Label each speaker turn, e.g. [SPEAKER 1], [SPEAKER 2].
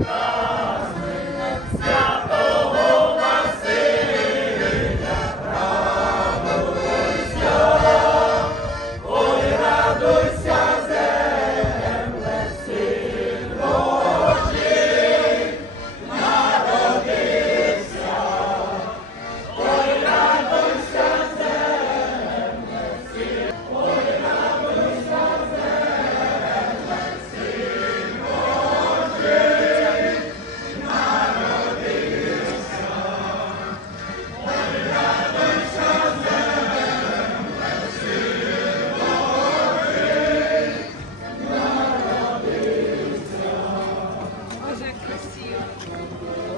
[SPEAKER 1] はい
[SPEAKER 2] しいよ。